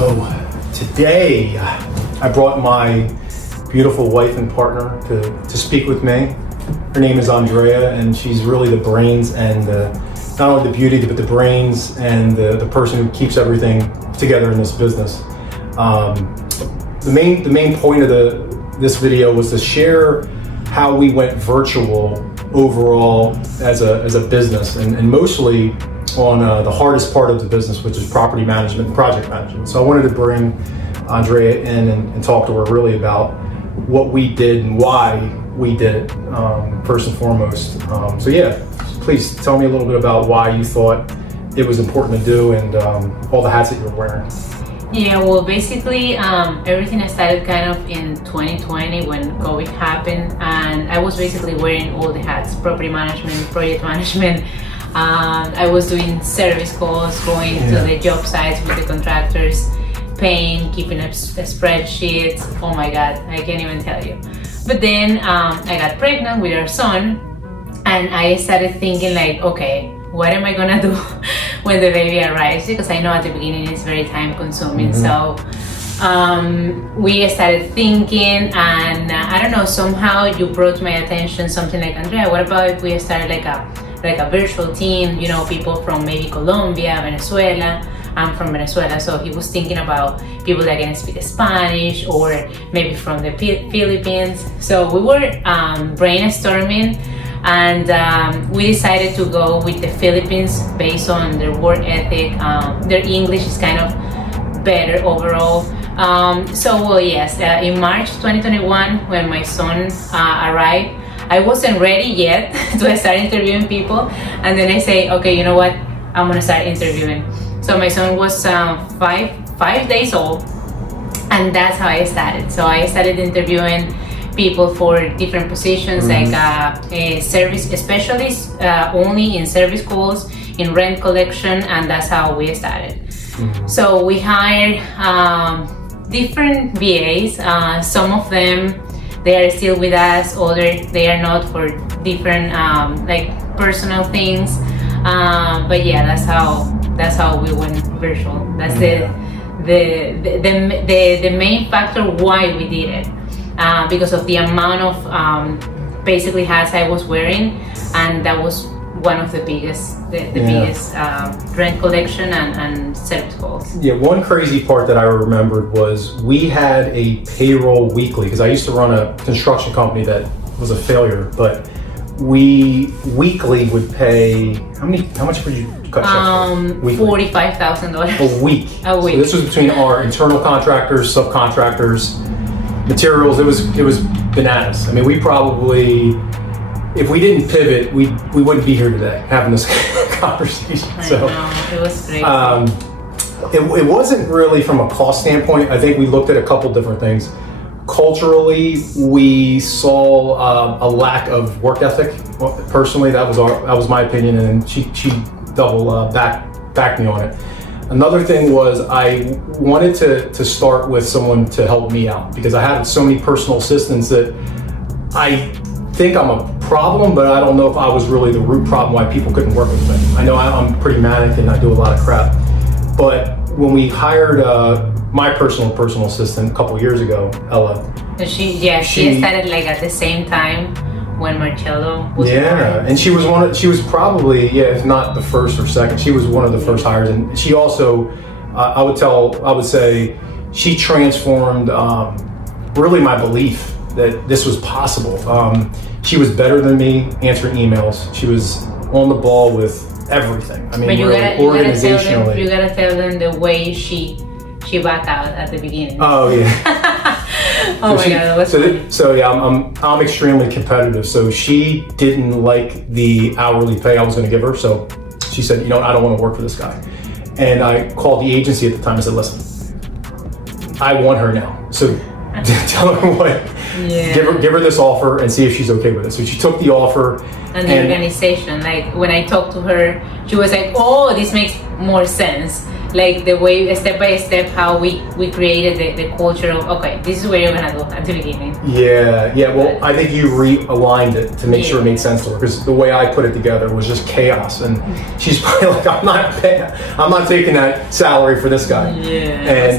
So today I brought my beautiful wife and partner to speak with me. Her name is Andrea, and she's really the brains and not only the beauty, but the brains and the person who keeps everything together in this business. The main point of this video was to share how we went virtual overall as a business, and mostly on the hardest part of the business, which is property management and project management. So I wanted to bring Andrea in and talk to her really about what we did and why we did it, first and foremost. So yeah, please tell me a little bit about why you thought it was important to do and all the hats that you're wearing. Yeah, well, basically, everything started kind of in 2020 when COVID happened, and I was basically wearing all the hats: property management, project management. I was doing service calls, going to the job sites with the contractors, paying, keeping a spreadsheet. Oh my God, I can't even tell you. But then I got pregnant with our son, and I started thinking like, okay, what am I gonna do when the baby arrives? Because I know at the beginning it's very time consuming. So we started thinking, and I don't know, somehow you brought to my attention something like, Andrea, what about if we started like a virtual team, you know, people from maybe Colombia, Venezuela. I'm from Venezuela, so he was thinking about people that can speak Spanish or maybe from the Philippines. So we were brainstorming, and we decided to go with the Philippines based on their work ethic. Their English is kind of better overall. Well, yes, in March 2021, when my son arrived, I wasn't ready yet to start interviewing people, and then I say, okay, you know what, I'm gonna start interviewing. So my son was five days old, and that's how I started. So I started interviewing people for different positions, like a service specialist, only in service calls, in rent collection, and that's how we started. So we hired different VAs. Some of them, they are still with us, others they are not, for different like personal things. But yeah, that's how we went virtual. That's the main factor why we did it, because of the amount of basically hats I was wearing, and that was one of the biggest biggest rent collection and service calls. Yeah, one crazy part that I remembered was we had a payroll weekly, because I used to run a construction company that was a failure, but we weekly would pay, how much would you cut checks for? $45,000 a week. A week. So this was between our internal contractors, subcontractors, materials. It was bananas. I mean, we probably, if we didn't pivot, we wouldn't be here today having this conversation. I know, it was crazy. It wasn't really from a cost standpoint. I think we looked at a couple different things. Culturally, we saw a lack of work ethic. Well, personally, that was my opinion, and she double backed me on it. Another thing was I wanted to start with someone to help me out, because I had so many personal assistants that I think I'm a problem, but I don't know if I was really the root problem why people couldn't work with me. I know I'm pretty manic and I do a lot of crap, but when we hired my personal assistant a couple years ago, Ella. She started like at the same time when Marcello was born. And she was probably, if not the first or second, she was one of the first hires, and she also, I would say, she transformed really my belief that this was possible. She was better than me answering emails. She was on the ball with everything. I mean, but you organizationally. You gotta tell them the way she backed out at the beginning. Oh yeah. Oh my God, that was funny. So yeah, I'm extremely competitive. So she didn't like the hourly pay I was going to give her. So she said, you know, I don't want to work for this guy. And I called the agency at the time and said, listen, I want her now. So tell her what. Yeah. Give her this offer and see if she's okay with it. So she took the offer. And the organization, like when I talked to her, she was like, "Oh, this makes more sense. Like the way, step by step, how we created the culture of, okay, this is what you're gonna do at the beginning. Yeah. Well, I think you realigned it to make sure it made sense to her, because the way I put it together was just chaos. And she's probably like, I'm not taking that salary for this guy. And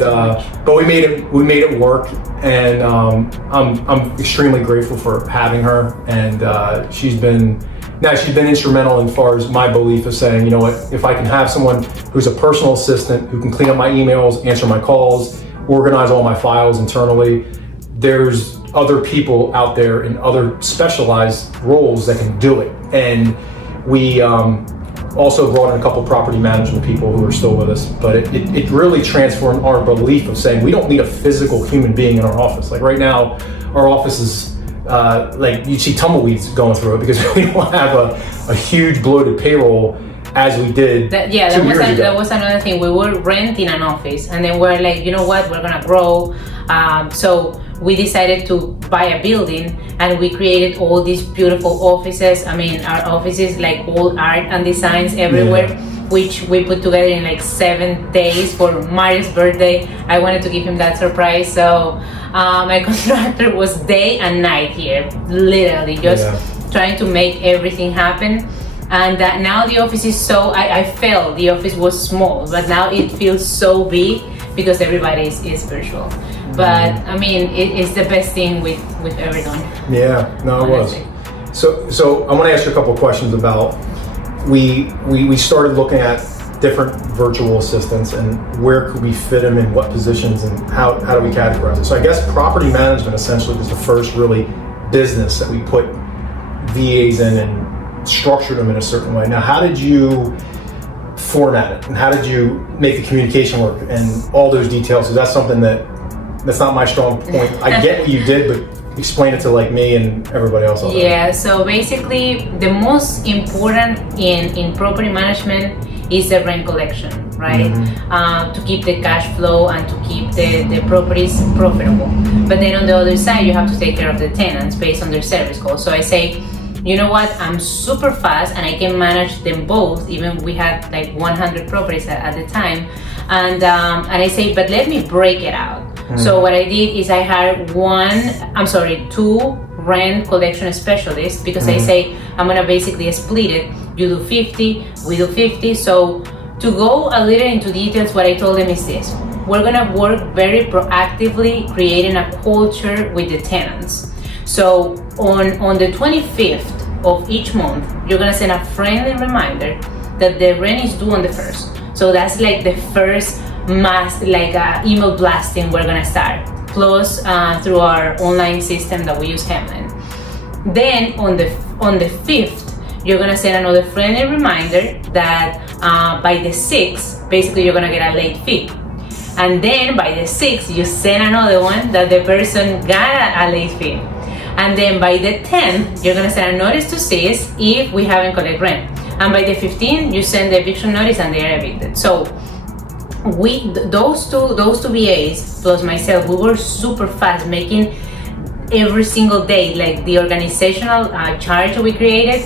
but we made it work, and I'm extremely grateful for having her. And she's been instrumental in far as my belief of saying, you know what, if I can have someone who's a personal assistant who can clean up my emails, answer my calls, organize all my files internally, there's other people out there in other specialized roles that can do it. And we also brought in a couple property management people who are still with us, but it really transformed our belief of saying we don't need a physical human being in our office. Like right now, our office is like you see tumbleweeds going through it because we don't have a huge bloated payroll as we did 2 years ago. That was another thing. We were renting an office, and then we're like, you know what, we're gonna grow. So we decided to buy a building, and we created all these beautiful offices. I mean, our offices, like all art and designs everywhere. Which we put together in like 7 days for Mario's birthday. I wanted to give him that surprise, so my contractor was day and night here, literally just trying to make everything happen. And now the office is so, I felt the office was small, but now it feels so big because everybody is virtual. But I mean, it's the best thing we've ever done. Yeah, no, it was. So I want to ask you a couple of questions about, we started looking at different virtual assistants and where could we fit them in what positions and how do we categorize it. So I guess property management essentially was the first really business that we put VAs in and structured them in a certain way. Now, how did you format it and how did you make the communication work and all those details? So that's something that's not my strong point. I get what you did, but explain it to like me and everybody else. Yeah, so basically the most important in property management is the rent collection, right? To keep the cash flow and to keep the properties profitable. But then on the other side, you have to take care of the tenants based on their service calls. So I say, you know what, I'm super fast and I can manage them both. Even we had like 100 properties at the time. And I say, but let me break it out. So what I did is I hired 2 rent collection specialists because I say I'm gonna basically split it. You do 50, we do 50. So to go a little into details, what I told them is this: we're gonna work very proactively creating a culture with the tenants. So on the 25th of each month, you're gonna send a friendly reminder that the rent is due on the 1st. So that's like the first mass email blasting we're gonna start, plus through our online system that we use, Hemlin. Then on the 5th, you're gonna send another friendly reminder that by the 6th, basically you're gonna get a late fee. And then by the 6th, you send another one that the person got a late fee. And then by the 10th, you're gonna send a notice to cease if we haven't collected rent. And by the 15th, you send the eviction notice and they are evicted. So those two VAs plus myself, we were super fast making every single day, like the organizational charge we created,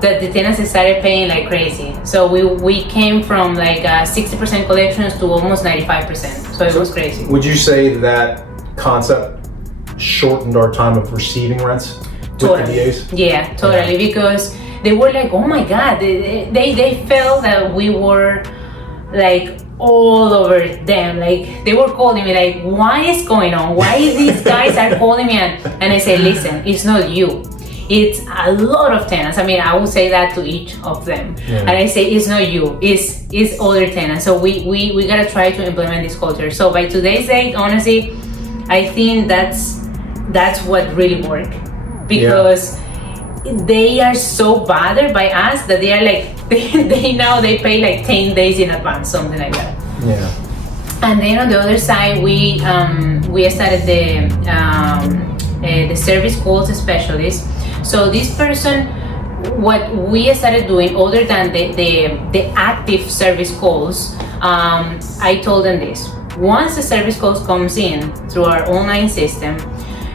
that the tenants started paying like crazy. So we came from like 60% collections to almost 95%. So it was crazy. Would you say that concept shortened our time of receiving rents with the VAs? Yeah, totally. Because they were like, oh my God, they felt that we were like all over them. Like they were calling me like, what is going on? Why these guys are calling me? And I say, listen, it's not you. It's a lot of tenants. I mean, I will say that to each of them. Yeah. And I say, it's not you, it's other tenants. So we gotta try to implement this culture. So by today's date, honestly, I think that's what really worked. Because they are so bothered by us that they are like, they pay like 10 days in advance, something like that. Yeah. And then on the other side, we started the service calls specialist. So this person, what we started doing, other than the active service calls, I told them this: once the service calls comes in through our online system,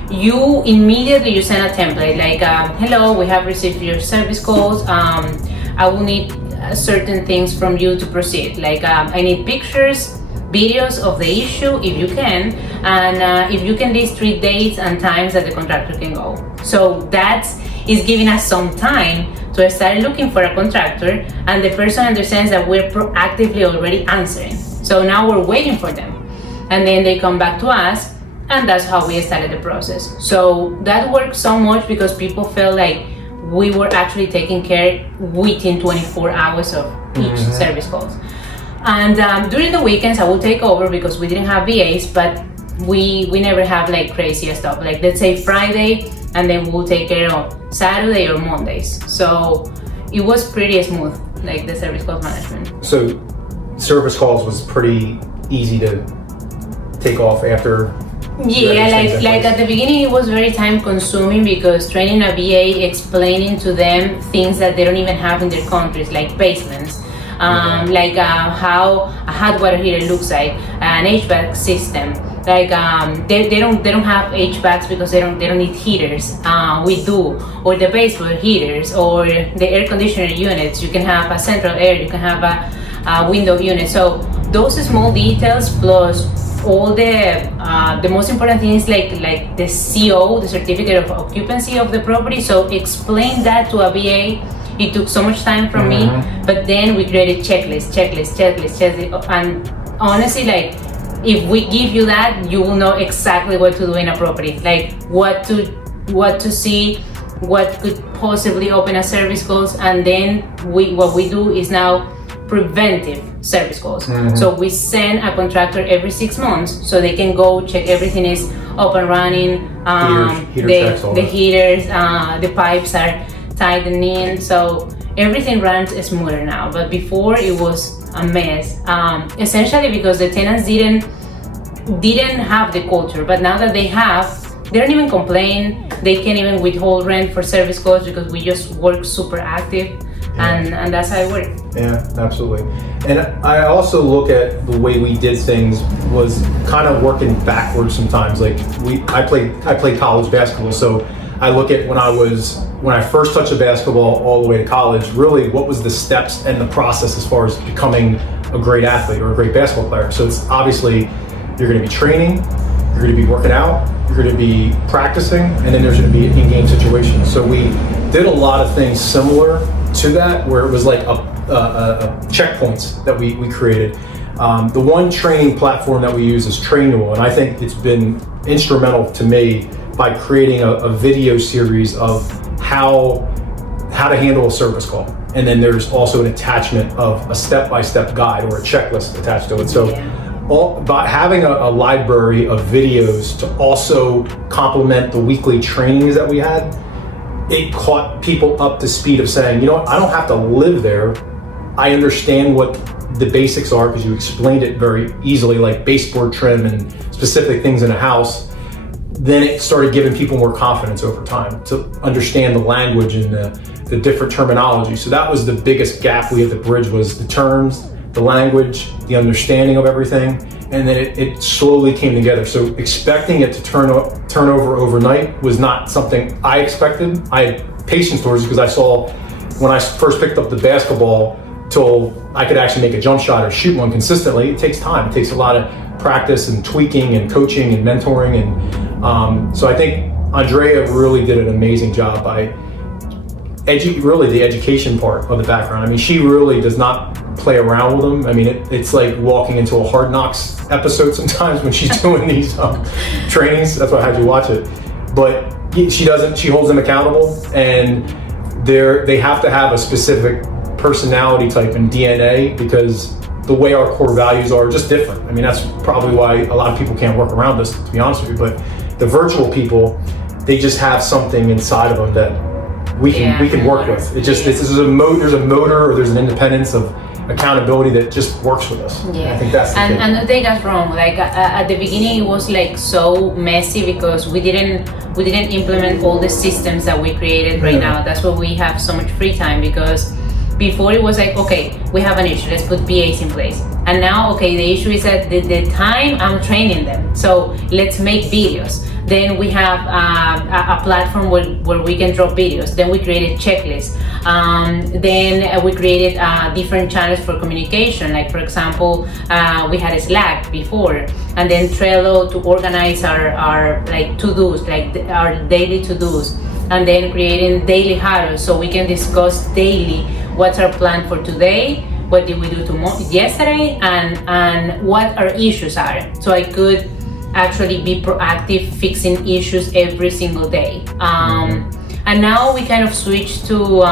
you immediately send a template like, hello, we have received your service calls. I will need certain things from you to proceed. Like I need pictures, videos of the issue if you can, and if you can list 3 dates and times that the contractor can go. So that is giving us some time to start looking for a contractor, and the person understands that we're proactively already answering. So now we're waiting for them, and then they come back to us, and that's how we started the process. So that worked so much because people felt like we were actually taking care within 24 hours of each service calls. And during the weekends I will take over because we didn't have VAs, but we never have like crazy stuff. Like let's say Friday, and then we'll take care of Saturday or Mondays. So it was pretty smooth, like the service calls management. So service calls was pretty easy to take off after. Yeah, like at the beginning it was very time consuming because training a VA, explaining to them things that they don't even have in their countries, like basements, like how a hot water heater looks like, an HVAC system. Like they don't have HVACs because they don't need heaters. We do, or the baseboard heaters, or the air conditioner units. You can have a central air, you can have a window unit. So those small details plus all the most important thing is like the CO, the certificate of occupancy of the property. So explain that to a VA. It took so much time from me, but then we created checklist, and honestly, like if we give you that, you will know exactly what to do in a property, like what to see, what could possibly open a service calls, and then what we do is now preventive service calls. So we send a contractor every 6 months so they can go check everything is up and running. The heaters, the pipes are tightened in, so everything runs smoother now. But before it was a mess, essentially because the tenants didn't have the culture. But now that they have, they don't even complain. They can't even withhold rent for service calls because we just work super active. And that's how it worked. Yeah, absolutely. And I also look at the way we did things was kind of working backwards sometimes. Like I played college basketball, so I look at when I first touched the basketball all the way to college, really what was the steps and the process as far as becoming a great athlete or a great basketball player. So it's obviously you're going to be training, you're going to be working out, you're going to be practicing, and then there's going to be an in-game situation. So we did a lot of things similar to that, where it was like a checkpoints that we created. The one training platform that we use is Trainual, and I think it's been instrumental to me by creating a video series of how to handle a service call. And then there's also an attachment of a step-by-step guide or a checklist attached to it. So by having a library of videos to also complement the weekly trainings that we had, it caught people up to speed of saying, you know what, I don't have to live there. I understand what the basics are because you explained it very easily, like baseboard trim and specific things in a house. Then it started giving people more confidence over time to understand the language and the different terminology. So that was the biggest gap we had to bridge, was the terms, the language, the understanding of everything, and then it slowly came together. So expecting it to turn over overnight was not something I expected. I had patience towards it because I saw when I first picked up the basketball till I could actually make a jump shot or shoot one consistently, it takes time. It takes a lot of practice and tweaking and coaching and mentoring. And so I think Andrea really did an amazing job by really the education part of the background. I mean, she really does not play around with them. I mean, it's like walking into a Hard Knocks episode sometimes when she's doing these trainings. That's why I had you watch it. But she doesn't. She holds them accountable, and they have to have a specific personality type and DNA because the way our core values are just different. I mean, that's probably why a lot of people can't work around this, to be honest with you. But the virtual people, they just have something inside of them that we can work with. It just there's a motor or there's an independence of accountability that just works with us. Yeah, I think that's the thing. And don't take us wrong. Like at the beginning, it was like so messy because we didn't implement all the systems that we created right now. That's why we have so much free time, because before it was like, okay, we have an issue, let's put BAs in place. And now, okay, the issue is that the time I'm training them. So let's make videos. Then we have a platform where we can drop videos. Then we created checklists. Then we created different channels for communication. Like for example, we had Slack before, and then Trello to organize our like to-dos, like our daily to-dos. And then creating daily huddles so we can discuss daily what's our plan for today, what did we do yesterday, and what our issues are. So I could actually be proactive fixing issues every single day. And now we kind of switched to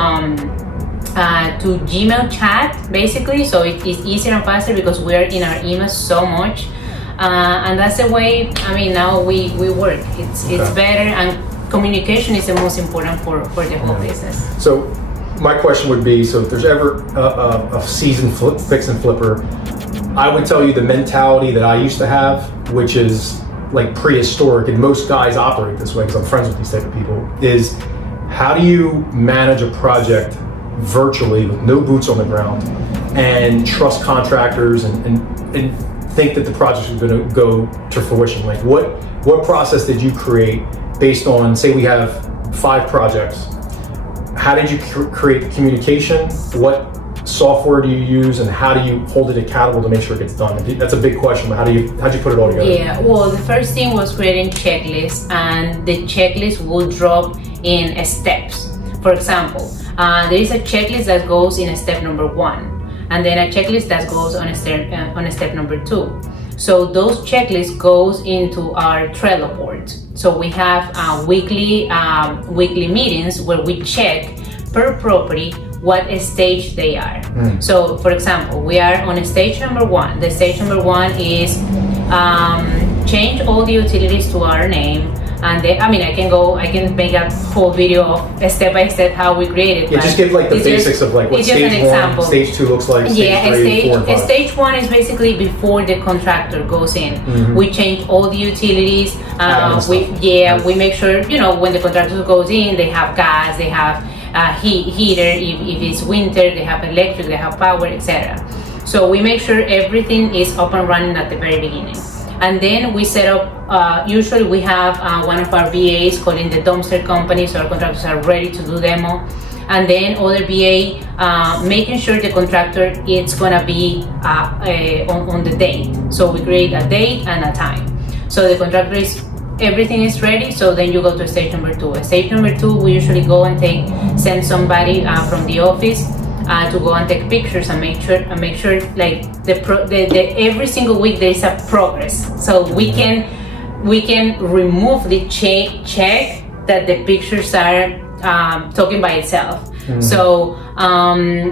Gmail chat basically, so it is easier and faster because we're in our emails so much. And that's the way, I mean, now we work. It's better, and communication is the most important for the whole business. So my question would be, so if there's ever a seasoned fix and flipper, I would tell you the mentality that I used to have, which is like prehistoric, and most guys operate this way because I'm friends with these type of people, is how do you manage a project virtually with no boots on the ground and trust contractors and think that the project is going to go to fruition? Like what process did you create based on, say we have 5 projects? How did you create communication? What software do you use, and how do you hold it accountable to make sure it gets done? That's a big question, but how'd you put it all together? Yeah, well, the first thing was creating checklists, and the checklist will drop in steps. For example, there is a checklist that goes in step number 1, and then a checklist that goes on step number 2. So those checklists goes into our Trello board. So we have weekly meetings where we check per property what stage they are. So for example, we are on stage number 1. The stage number 1 is change all the utilities to our name. And then, I mean, I can make a whole video of step by step how we create it. Yeah, just give like the basics of like what stage 1, stage 2 looks like, stage 3, 4, and 5. Stage 1 is basically before the contractor goes in. We change all the utilities. We make sure, you know, when the contractor goes in, they have gas, they have heater, if it's winter, they have electric, they have power, etc. So we make sure everything is up and running at the very beginning. And then we set up, usually we have one of our VAs calling the dumpster company, so our contractors are ready to do demo. And then other VA making sure the contractor is gonna be on the date. So we create a date and a time. So the contractor everything is ready, so then you go to stage number 2. Stage number 2, we usually go and send somebody from the office to go and take pictures and make sure like every single week there is a progress, so we can remove the check that the pictures are talking by itself. So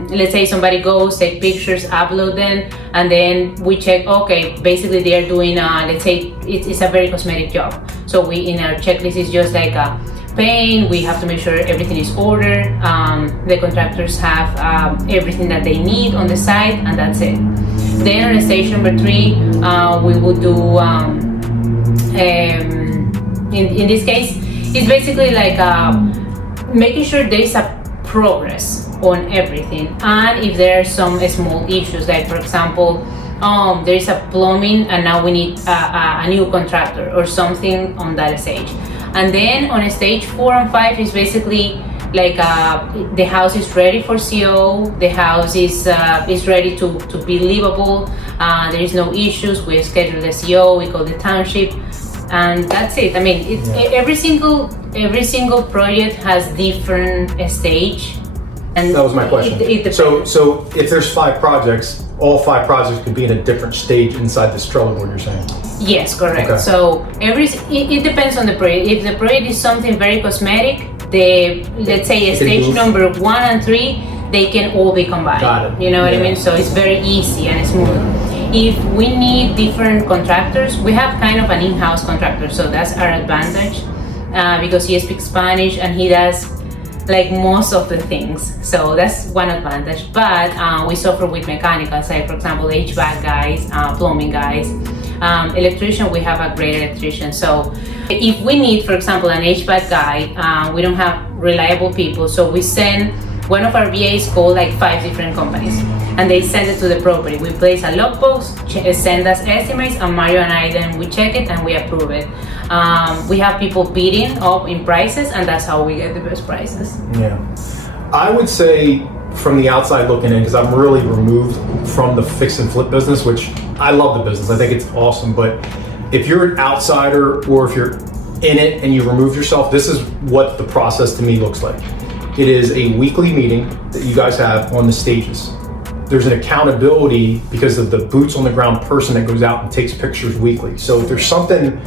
let's say somebody goes, take pictures, upload them, and then we check, okay, basically they are doing let's say it's a very cosmetic job, so we in our checklist is just like a paint. We have to make sure everything is ordered, the contractors have everything that they need on the site, and that's it. Then on stage number 3, we would do in this case it's basically like making sure there is a progress on everything, and if there are some small issues, like for example there is a plumbing and now we need a new contractor or something on that stage. And then on stage 4 and 5 is basically like the house is ready for CO, the house is ready to be livable, there is no issues, we schedule the CO, we call the township, and that's it. I mean, every single project has different stage. And that was my question. So if there's 5 projects, all 5 projects could be in a different stage inside this Trello board, you're saying? Yes, correct. Okay. So it depends on the project. If the project is something very cosmetic, let's say stage number 1 and 3, they can all be combined. Got it. You know what I mean? So it's very easy and smooth. If we need different contractors, we have kind of an in-house contractor, so that's our advantage because he speaks Spanish and he does like most of the things, so that's one advantage. But we suffer with mechanicals, like for example HVAC guys, plumbing guys, electrician. We have a great electrician, so if we need, for example, an HVAC guy, we don't have reliable people, so we send one of our VAs, call like 5 different companies. and they send it to the property. We place a logbox, send us estimates, and Mario and I then we check it and we approve it. We have people bidding up in prices, and that's how we get the best prices. Yeah, I would say from the outside looking in, because I'm really removed from the fix and flip business, which I love the business. I think it's awesome, but if you're an outsider or if you're in it and you remove yourself, this is what the process to me looks like. It is a weekly meeting that you guys have on the stages. There's an accountability because of the boots on the ground person that goes out and takes pictures weekly. So if there's something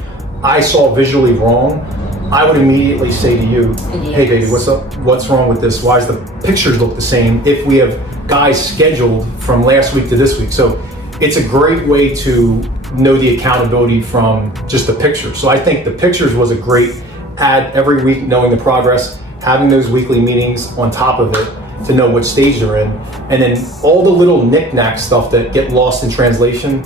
I saw visually wrong, I would immediately say to you, hey baby, what's up? What's wrong with this? Why does the pictures look the same if we have guys scheduled from last week to this week? So it's a great way to know the accountability from just the pictures. So I think the pictures was a great add every week, knowing the progress, having those weekly meetings on top of it to know what stage they're in. And then all the little knick-knack stuff that get lost in translation,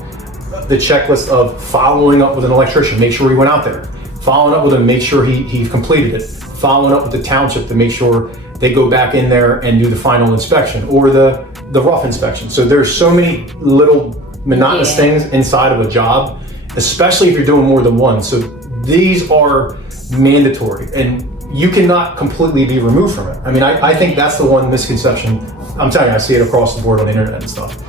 the checklist of following up with an electrician, make sure he went out there. Following up with him, make sure he completed it. Following up with the township to make sure they go back in there and do the final inspection or the rough inspection. So there's so many little monotonous things inside of a job, especially if you're doing more than one. So these are mandatory and you cannot completely be removed from it. I mean, I think that's the one misconception. I'm telling you, I see it across the board on the internet and stuff.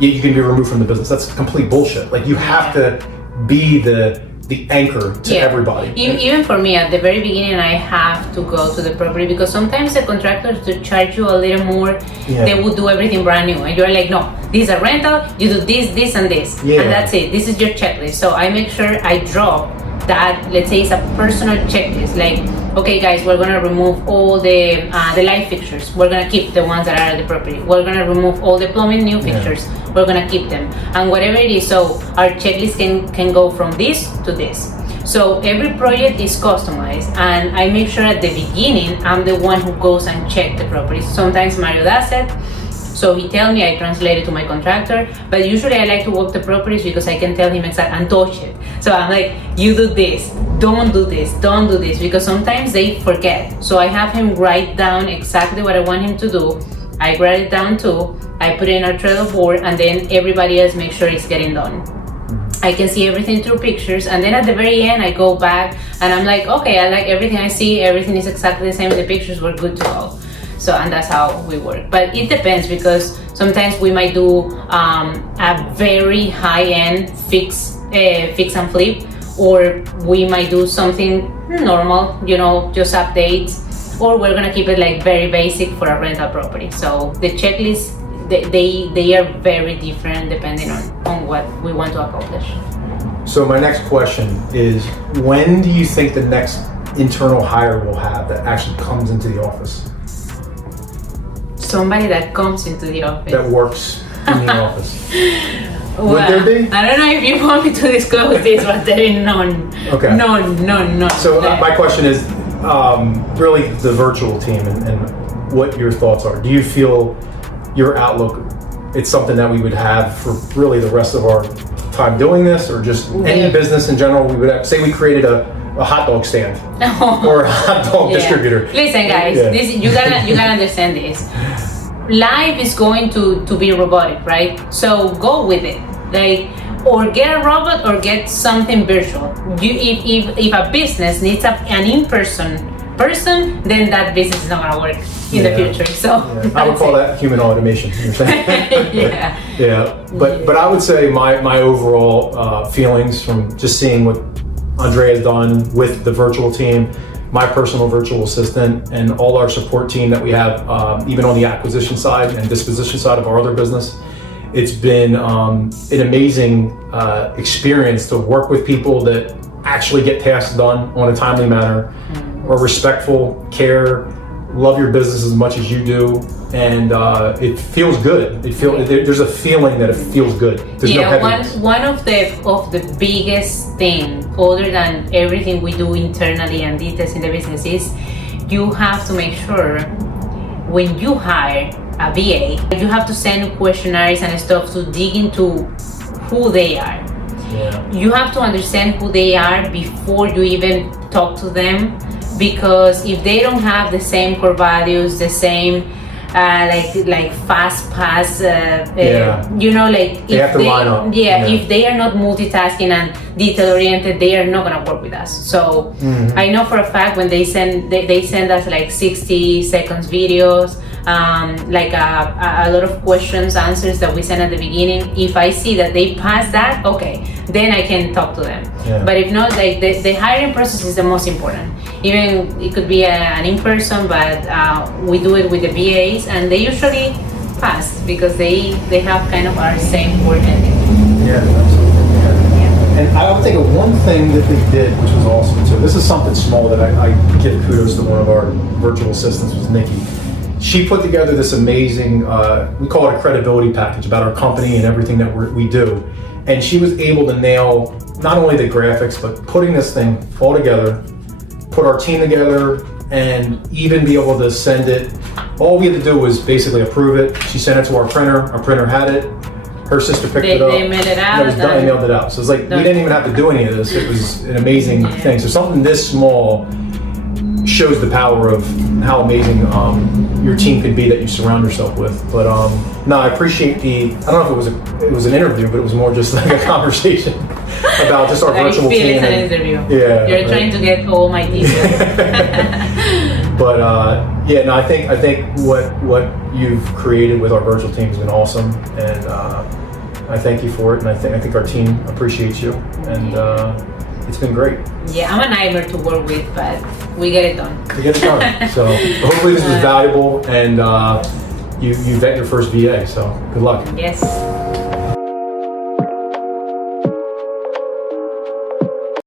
You can be removed from the business. That's complete bullshit. Like you have to be the anchor to everybody. Even for me, at the very beginning, I have to go to the property because sometimes the contractors to charge you a little more, they would do everything brand new, and you're like, no, this is a rental. You do this, and this, and that's it. This is your checklist. So I make sure I drop that. Let's say it's a personal checklist. Like, okay, guys, we're gonna remove all the light fixtures. We're gonna keep the ones that are at the property. We're gonna remove all the plumbing new fixtures. We're gonna keep them, and whatever it is. So our checklist can go from this to this. So every project is customized, and I make sure at the beginning I'm the one who goes and check the properties. Sometimes Mario does it. So he tells me, I translate it to my contractor, but usually I like to walk the properties because I can tell him exactly and touch it. So I'm like, you do this, don't do this, don't do this, because sometimes they forget. So I have him write down exactly what I want him to do. I write it down too, I put it in our Trello board, and then everybody else makes sure it's getting done. I can see everything through pictures, and then at the very end I go back and I'm like, okay, I like everything I see, everything is exactly the same, the pictures were good to go. So, and that's how we work. But it depends because sometimes we might do a very high-end fix and flip, or we might do something normal, just updates, or we're gonna keep it like very basic for a rental property. So the checklist, they are very different depending on what we want to accomplish. So my next question is, when do you think the next internal hire will have that actually comes into the office? Somebody that comes into the office. That works in the office. Well, would there be? I don't know if you want me to disclose this, but there is none. Okay. None. So my question is really the virtual team and what your thoughts are. Do you feel your outlook, it's something that we would have for really the rest of our time doing this, or just any business in general? We would have, say we created a hot dog stand or a hot dog distributor. Listen, guys, this, you gotta understand this. Life is going to be robotic, right? So go with it, like, or get a robot or get something virtual. If a business needs an in-person person, then that business is not gonna work in the future. So I would call that human automation. You're saying? But I would say my overall feelings from just seeing what Andrea's done with the virtual team, my personal virtual assistant, and all our support team that we have, even on the acquisition side and disposition side of our other business. It's been an amazing experience to work with people that actually get tasks done on a timely manner, are respectful, care, love your business as much as you do, and it feels good. There's a feeling that it feels good. There's no heaviness. One of the biggest thing, other than everything we do internally and details in the business, is you have to make sure when you hire a VA, you have to send questionnaires and stuff to dig into who they are. You have to understand who they are before you even talk to them, because if they don't have the same core values, the same like fast pass. Yeah. You know, like They have to line up. Yeah, if they are not multitasking and detail oriented, they are not gonna work with us. So I know for a fact when they send us like 60 seconds videos, like a lot of questions, answers that we send at the beginning. If I see that they pass that, okay, then I can talk to them. Yeah. But if not, like the hiring process is the most important. Even it could be an in-person, but we do it with the VAs, and they usually pass because they have kind of our same work ethic. Yeah, absolutely. Yeah. And I would think of one thing that they did, which was awesome too. This is something small that I give kudos to one of our virtual assistants, was Nikki. She put together this amazing, we call it a credibility package about our company and everything that we do. And she was able to nail not only the graphics, but putting this thing all together, put our team together, and even be able to send it. All we had to do was basically approve it. She sent it to our printer had it, her sister picked it up. They mailed it out. And it was done and mailed it out. So it's like, we didn't even have to do any of this. It was an amazing thing. So something this small shows the power of how amazing your team can be that you surround yourself with. But no, I appreciate I don't know if it was an interview, but it was more just like a conversation about just our virtual I feel team. it's an interview. Yeah, you're trying to get all my details. But yeah, no, I think what you've created with our virtual team has been awesome, and I thank you for it, and I think our team appreciates you, and it's been great. Yeah, I'm a nightmare to work with, but we get it done. We get it done. So hopefully this was valuable, and you vet your first VA. So good luck. Yes.